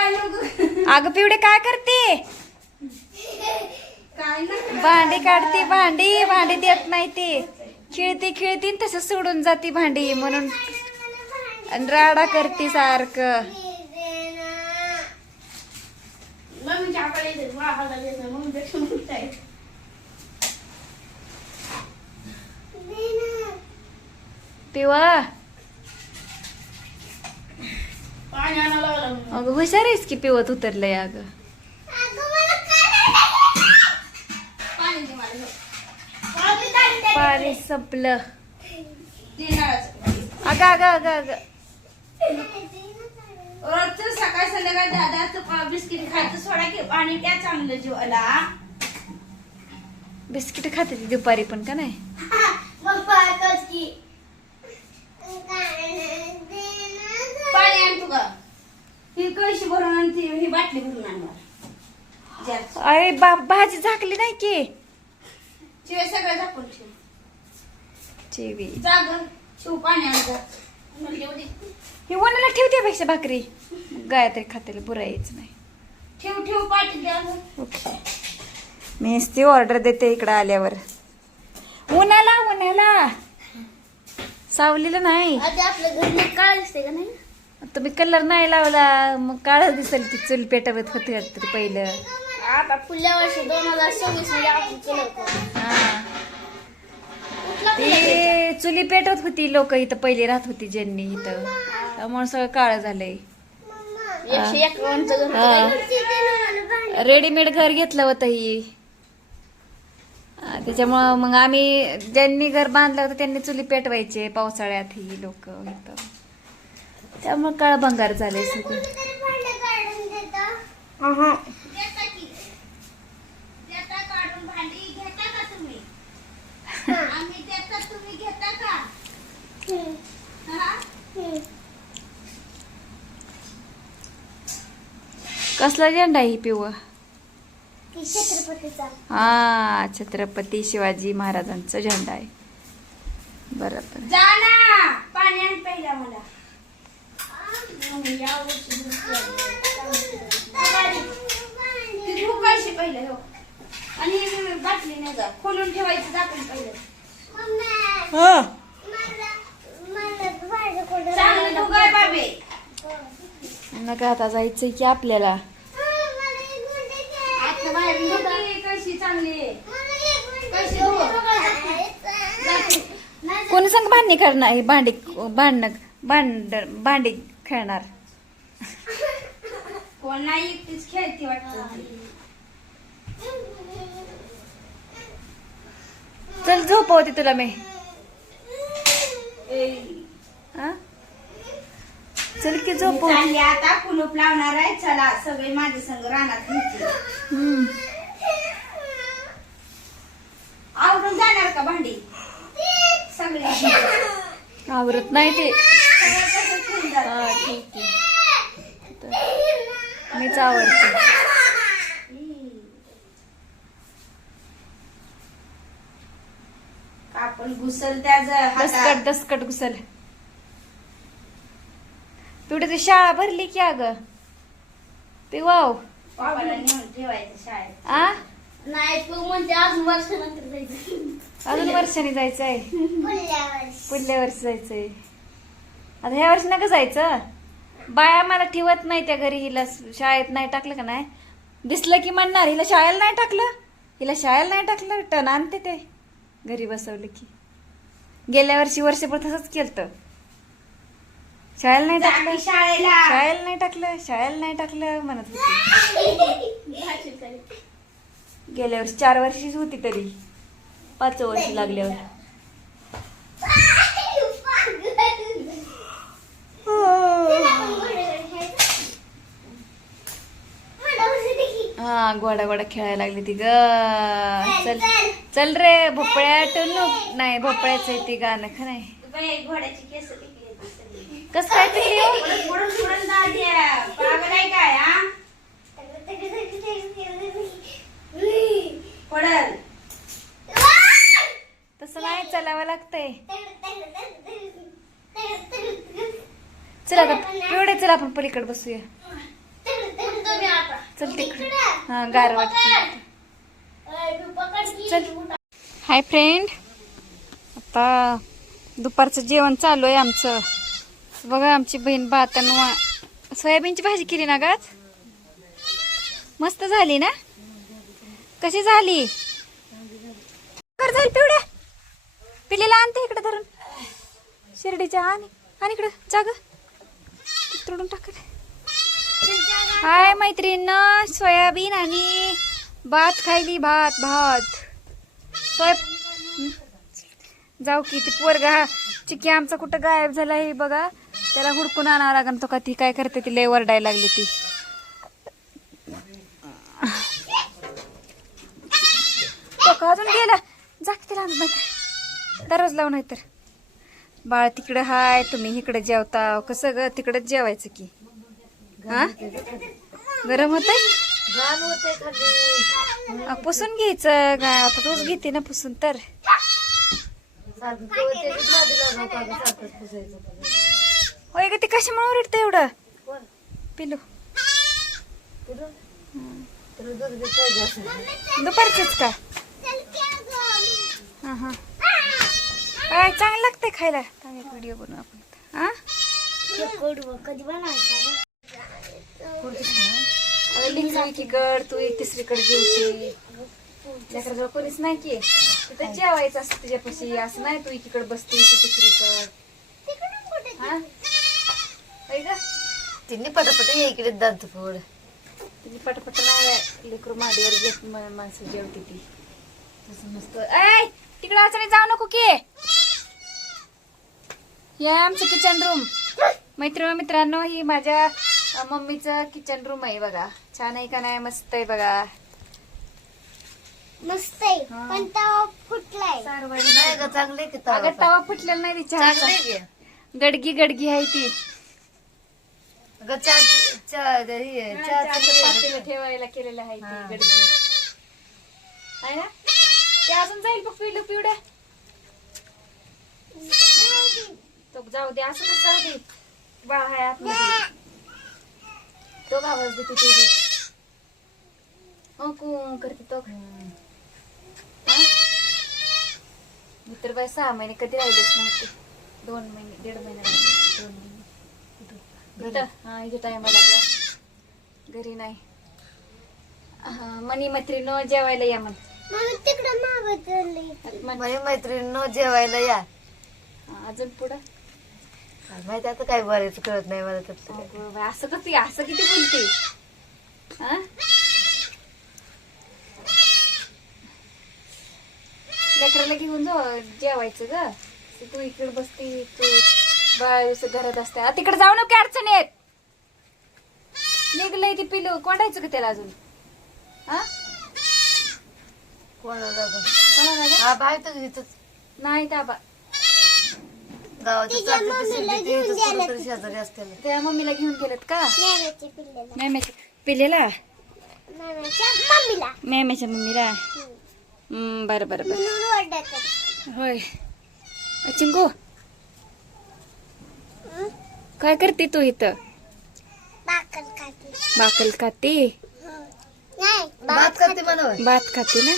अगं पिवडे काय करते? भांडी काढते भांडी भांडी देत नाही ते. खेळती खेळती तसं सोडून जाते भांडी म्हणून. राडा करते सारखं. पिवा पाणी लागलं अगं हुशार आहेस की पिवत उतरलंय अगं. पाणी दे मला पाणी दे. पाणी संपलं ते नळाचं. अगं अगं अगं अगं. रोजचं सकाळ संध्याकाळ दादाचं बिस्किट खायचं सोडा की पाणी प्या चांगलं जीवाला. बिस्किट खाते ती दुपारी पण का नाही? पाणी आण तू का ही कळशी भरून आण ती ही बाटली भरून आणणार. जास्त. अरे बा भाजी झाकली नाही की? शिवाय सगळं झाकून ठेव. चिवी. जाग शिव पाणी आण जा. म्हणली एवढी. ही वनाला ठेवते पेक्षा भाकरी. गायत्री खात्याला बुरायच नाही. ठेव ठेव पाठी द्या गं. ओके. मी ती ऑर्डर देते इकडं आल्यावर. उन्हाला उन्हाला. सावलीला नाही. आधी आपलं घर काळ दिसते का नाही? तुम्ही कलर नाही लावला मग काळ दिसेल ती चूल पेटवत होती वाटतं पहिलं. आता पुढल्या वर्षी दोन हजार सव्वीसमध्ये आपण चलवतो हा. ते चुली पेटवत होती लोक इथं पहिली राहत होती ज्यांनी इथं. त्यामुळे सगळं काळ झालंय. एकशे एकावन्नचं घर हा. रेडीमेड घर घेतलं होतं ही. हा, त्याच्यामुळं मग आम्ही ज्यांनी घर बांधलं होतं त्यांनी चुली पेटवायचे पावसाळ्यात ही लोक इथं. त्यामुळे काळ भंगार झालंय सगळं. हा? कसला झेंडा ही पिवळा? छत्रपतीचा. हा छत्रपती शिवाजी महाराजांचा झेंडा आहे. बरोबर पहिला हो. आणि ही बाटली नाही जा खोलून ठेवायचं झाकून पहिलं. चांगलं तू काय बाबे. नका आता जायचंय की आपल्याला. चांगली. कोणी संग भांडणी करणार हे भांडी भांडण भांड भांडी खेळणार. कोण नाही एकटीच खेळती वाटतं. चल झोपवते तुला मी. हा? चल की झोपव चालली आता कुलूप लावणार आहे. चला सगळे माझ्या संग रानात हम्म. आवडून जाणार का भांडी? सगळे. आवरत नाही ते. सगळं. हा ठीक आहे. मीच आवडते. आपण घुसल त्या दसकट घुसल. तुझी ती शाळा भरली की अग? तू म्हणते अजून वर्षानंतर जायचं. अजून वर्षाने जायचंय. पुढल्या वर्षी जायचंय. आता ह्या वर्षी नका जायचं. बाया मला ठेवत नाही त्या घरी हिला शाळेत नाही टाकलं का नाही? दिसलं की म्हणणार हिला शाळेला नाही टाकलं? हिला शाळेला नाही टाकलं? टन आणते ते. घरी बसवलं की. गेल्या वर्षी वर्षभर तसंच केलं शाळेला नाही टाकलं? शाळेला. शाळेला नाही टाकलं? शाळेला नाही टाकलं? म्हणत होती. गेल्या वर्षी चार वर्षीच होती तरी. पाच वर्ष लागल्यावर. हा गोडा गोडा खेळायला लागली ती ग. चल चल रे भोपळ्या टनू नाही भोपळ्याच आहे ती गाणं बाई, घोड्याची केस काय आहे तसं नाही चालावं लागतंय. चल आता एवढे चल आपण पलीकडे बसूया. चल तिकडे. हा गार वाटत. चल. Hi friend. आता दुपारचं जेवण चालू आहे आमचं. बघा आमची बहीण भातानं सोयाबीनची भाजी केली ना गाच मस्त झाली ना? कशी झाली? कर जाईल पिवड्या पिलेला आणते इकडे धरून. शिर्डीच्या आणि. आणि इकडं. जाग तोडून टाकत हाय मैत्रीण सोयाबीन आणि भात खायली भात भात. सोय जाऊ की ती पोरगा चिकी आमचा कुठं गायब झाला हे बघा. त्याला हुडकून आणावं लागेल तो का ती काय करते ती लय वरडायला लागली ती. तो का अजून गेला? जा तिला दररोज लावून आहे तर बाळ तिकडं हाय तुम्ही इकडे जेवता. कसं ग? तिकडंच जेवायचं की? हा? गरम होत पुसून घ्यायचं गा. आता तूच घेते ना पुसून तर. होय ग ते कशामुळे ओरडतं एवढं? पिलू. दुपारचीच का? हा हा. काय चांगलं लागतंय खायला? चांगला व्हिडिओ बनवू आपण हा? कधी बनायचा लिंगू एकीकड तू एक तिसरीकडे जेवते त्याकडे कोणीच नाही की तिथं जेवायचं असतं तुझ्यापाशी असं नाही तू एकीकडे बसते तू तिसरीकड. हा? तिने पटापट ये इकडे दात फोड. तिची पटपट नाही लेकरू माडीवर घेत माणसं जेवते ती. तसं नसतं. ऐ तिकडे अडचणी जाऊ नको की. हे आमचं किचन रूम मैत्र मित्रांनो ही माझ्या मम्मीचं किचन रूम आहे बघा. छान आहे का नाही? मस्त आहे बघा. मस्त आहे. पण तवा फुटलाय. नाही. ग चांगले की तवा अगं तवा फुटलेला नाही चांगले. की? गडगी गडगी आहे ती. हे चहाचं पातेलं ठेवायला केलेलं आहे. ती गडगी. आहे ना? ते अजून जाईल बघ पिवड्या तो जाऊ दे असं जाऊ दे. बाळ आहे आतमध्ये तो आवाज देते ते बी. हो करते तो? मी तर बाय सहा महिने कधी राहिलेच नव्हते दोन महिने दीड महिने राहिले. दोन महिने. इथं हा इथे टायमाला घरी नाही. हा, मनी मैत्रीण जेवायला या म्हण. मग तिकडे मैत्रिणी जेवायला या. अजून पुढं? काय माहिती आता काय बरेच कळत नाही मला. अगं बाई, असं कसं असं किती बोलते हा? लेकराला घेऊन जाऊ जेवायचं ग ते इकडे बसती तू बाळ असं घरात असते आ, तिकडे जाऊ नको अडचण येत निघलंय ती पिलू कोंडायचं का त्याला अजून हा कोणाला? कोणाला ग? हा बाहेर तर इथंच नाही दाबा गावाच्या शेजारी असतील. त्या मम्मीला घेऊन गेलेत का? मॅमेच्या पिल्लेला. मम्मीला. बरं बरं बरं. होय. अ, चिंकू. काय करते तू इथं? बाकल खाते. भाकल खाते? नाही भात खाते ना?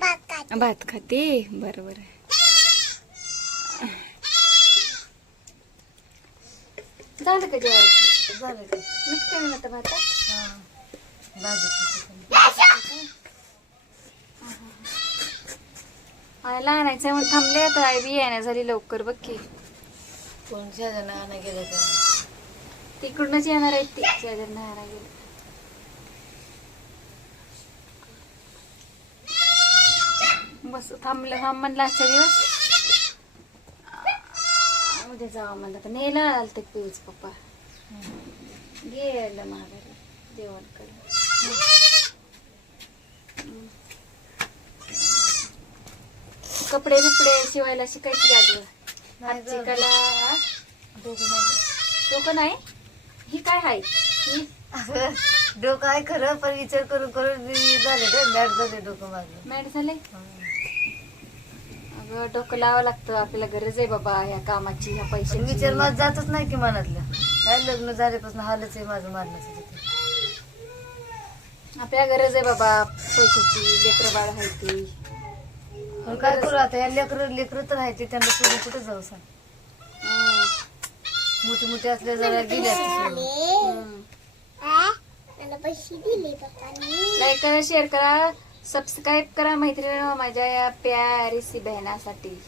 भात खाते. भात खाते? बरं बरं. झालं का जेवायचं झालं का. मीठ काय म्हणत भातात हा. भाजी. आणि लहानायचं म्हणून थांबले आता. आई बी येण्या झाली लवकर बघ की. कोण शेजारनं आणा गेलं त्या? तिकडूनच येणार आहेत ती. शेजार नाही गेलं बस थांबलं. थांब म्हणलं आजच्या दिवस. उद्या जावं म्हणलं तर नेला आलं ते पिऊच पप्पा. गेलं माघारी जेवण करून कपडे बिपडे शिवायला शिकायची आधी. कला हा? डोकं नाही. डोकं नाही? ही काय ही? अगं, डोकं आहे खरं पण विचार करून करून मी झाले मॅट झाले डोकं माझं मॅड झाले? अगं डोकं लावावं लागतं. आपल्याला गरज आहे बाबा ह्या कामाची ह्या पण विचार माझं जातच नाही की मनातलं? काय लग्न झाल्यापासून हालच आहे माझं मारण्याचं तिथे? आपल्या गरज आहे बाबा पैशाची लेकरं बाळ आहे ती. पण काय करू आता? या लेकर लेकर तर आहे ते त्यांना सोडून कुठे जाऊ सांग? हम्म. मोठी मोठी असल्या जरा गेले असते सोडून. हम्म. आ? मला पैसे दिले पप्पानी. लाईक करा शेअर करा. सबस्क्राईब करा मैत्रिणी माझ्या या प्यारीसी बहिणासाठी.